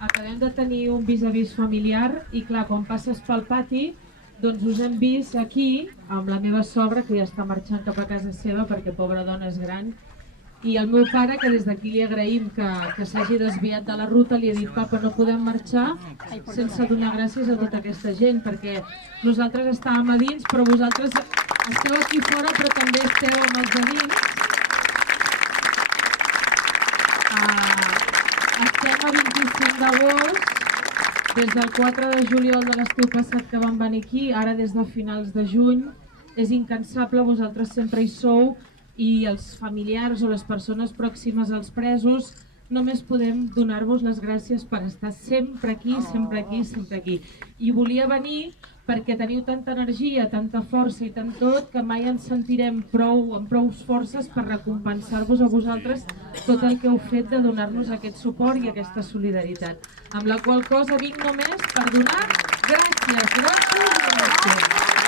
acabem de tenir un vis-a-vis familiar i clar, quan passes pel pati doncs us hem vist aquí amb la meva sogra que ja està marxant cap a casa seva perquè pobra dona és gran i el meu pare que des d'aquí li agraïm que s'hagi desviat de la ruta li ha dit papa no podem marxar sense donar gràcies a tota aquesta gent perquè nosaltres estàvem a dins però vosaltres esteu aquí fora però també esteu amb els de dins. Estem a 25 d'agost, des del 4 de juliol de l'estiu passat que vam venir aquí, ara des de finals de juny, és incansable, vosaltres sempre hi sou i els familiars o les persones pròximes als presos només podem donar-vos les gràcies per estar sempre aquí, sempre aquí, sempre aquí. I volia venir perquè teniu tanta energia, tanta força i tant tot que mai ens sentirem amb prou forces per recompensar-vos a vosaltres tot el que heu fet de donar-nos aquest suport i aquesta solidaritat. Amb la qual cosa vinc només per donar gràcies, gràcies, gràcies.